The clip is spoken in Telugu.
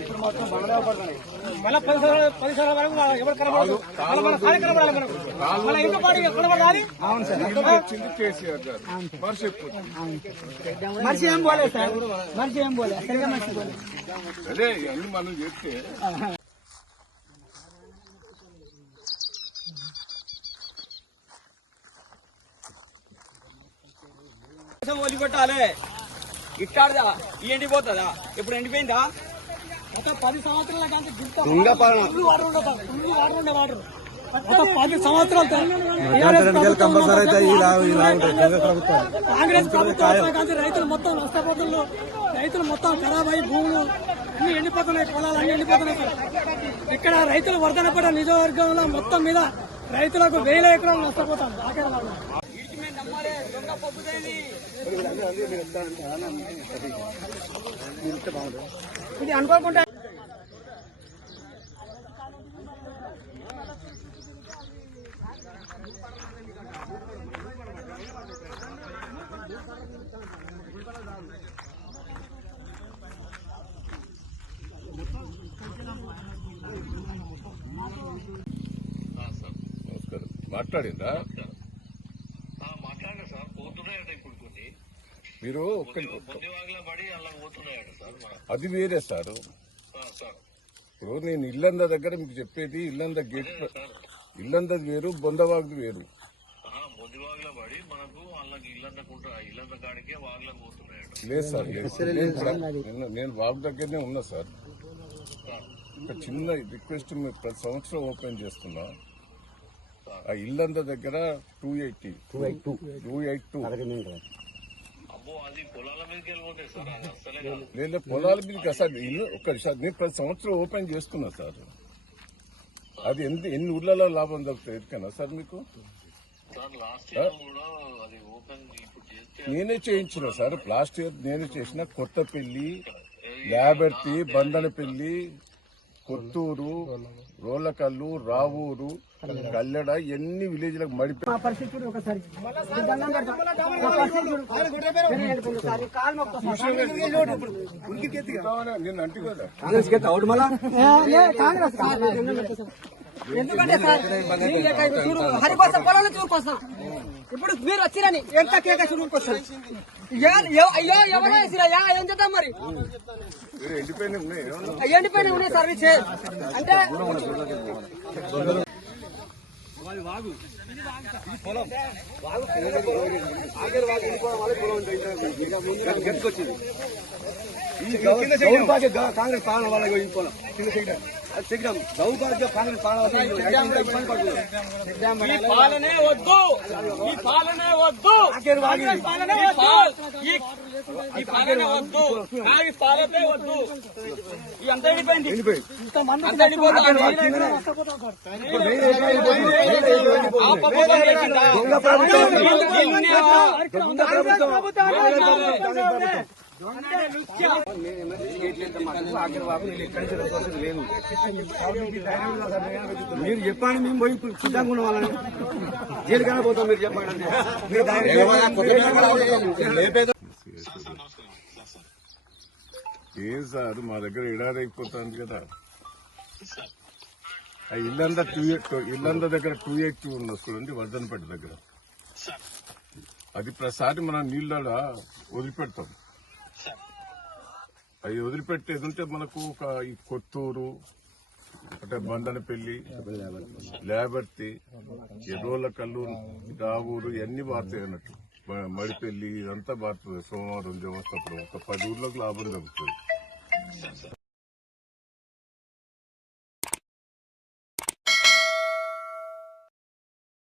ఇప్పుడు మొత్తం బంగ్లా పడుతుంది మళ్ళీ పది సంవత్సరాల పది సంవత్సరాల వరకు మా- ఎవరు కనబడదు మళ్ళీ మన కాలే కనబడాలి మనకు మళ్ళీ ఇంకో పాటు కనబడాలి అవును సార్ వచ్చింది కేసీఆర్ గారు మనిషి ఎక్కువ మనిషి ఏం పోలేదు సార్ మనిషి ఏం పోలేదు సరిగా మనిషి పోలేదు అదే ఇవన్నీ మనం చెప్తే వదిలిపెట్టాలి ఇట్టాడదా? ఈ ఎండిపోతుందా ఇప్పుడు ఎండిపోయిందా? ఒక పది సంవత్సరాల. ఫుల్ వాటర్ ఫుల్ వాటర్ ఉండే వాటర్. పది సంవత్సరాలు కాంగ్రెస్ ప్రభుత్వం రైతులు మొత్తం నష్టపోతున్నారు రైతులు మొత్తం ఖరాబ్ అయ్యి భూములు అన్ని ఎండిపోతున్నాయి. పొలాలు అన్ని ఎండిపోతున్నాయి సార్. ఇక్కడ రైతులు వర్ధనపడ నియోజకవర్గంలో మొత్తం మీద రైతులకు వేల ఎకరాలు నష్టపోతాం వాళ్ళు. దొంగ పప్పుదేవి ఇది అనుకోకుండా నమస్కారం మాట్లాడిందా మాట్లాడండి సార్ పోతున్నాయట ఇప్పుడు కొన్ని మీరు అది వేరే సార్. ఆ, సార్. ఇప్పుడు నేను ఇల్లంద దగ్గర మీకు చెప్పేది ఇల్లంద గేట్ ఇల్లందది వేరు బొందవాగ్ది వేరు. ఇల్లంద లేదు సార్ లేదు నేను వాగ్ దగ్గరనే ఉన్నా సార్. ఒక చిన్న రిక్వెస్ట్ మీరు ప్రతి సంవత్సరం ఓపెన్ చేస్తున్నా. ఆ ఇల్లంద దగ్గర two eighty. Two eight two. Two eight two. పొలాల మీదకి సార్ లేదా పొలాల మీదకి అసలు ఇల్లు ఒక్కసారి నేను ప్రతి సంవత్సరం ఓపెన్ చేస్తున్నా సార్. అది ఎన్ని ఎన్ని ఊర్లలో లాభం దొరుకుతుంది ఎదుకనా సార్ మీకు? సార్ నేనే చేయించిన సార్ లాస్ట్ ఇయర్ నేనే చేసిన కొత్తపల్లి యాబర్తి బందనపల్లి కొత్తూరు రోలకల్లు రావూరు కల్లెడ ఎన్ని విలేజ్లకు మడిపి మా పరిస్థితి చూడు ఒకసారి ఈ దండం పెడతా. మా పరిస్థితి చూడు. పెరిగెళ్ళిపోయింది సార్. ఈ కాలు నొక్కుతా సార్. నేను అంటే కదా ఏ, ఏ, కాంగ్రెస్ కాదు. దండం పెడతా సార్. ఎందుకంటే సార్ లేక హరికోసం ఇప్పుడు మీరు వచ్చిరని ఎంత కేక చూరుకొస్తాం అయ్యో ఎవరో వేసిరయ్యా ఏం చేద్దాం మరి? మీరు ఎండిపోయిన ఉన్నాయి ఎండిపోయిన ఉన్నాయి సర్వీస్ అంటే కాంగ్రెస్ పాలన వాళ్ళకి వెళ్ళిపోవాలి కింద చెయ్యడం చెయ్యడం దౌర్భాగ్య కాంగ్రెస్ ఇబ్బంది పడుతుంది ఈ పాలనే వద్దు. ఈ పాలనే వద్దు. కాంగ్రెస్ పాలనే వద్దు. ఈ- పాలనే వద్దు. కాంగ్రెస్ పాలనే వద్దు. ఇది అంతా ఎండిపోయింది ఇంతమంది అంతా ఎండిపోతుంది మీరు చెప్పండి మేము పోయి సిద్ధంగా వాళ్ళని. జైలుకైనా పోతాం మీరు చెప్పండి. ఏం సార్ మా దగ్గర ఎడారైపోతుంది కదా. ఆ ఇల్లందా టూ ఎయిట్ ఇల్లంద దగ్గర టూ ఎయిట్ టూ ఉన్న చూడండి వర్ధనపేట దగ్గర. అది ప్రసారి మనం నీళ్ళ వదిలిపెడతాం. అవి వదిలిపెట్టేది ఉంటే మనకు ఒక ఈ కొత్తూరు అంటే బందనపల్లి లేబర్తి ఎర్రోళ్ళకల్లు రావూరు ఇవన్నీ బారుతాయి అన్నట్టు. మ- మడిపల్లి ఇదంతా బారుతుంది సోమవారం దేవస్థాపురం ఒక పది ఊర్లకు లాభం దొరుకుతుంది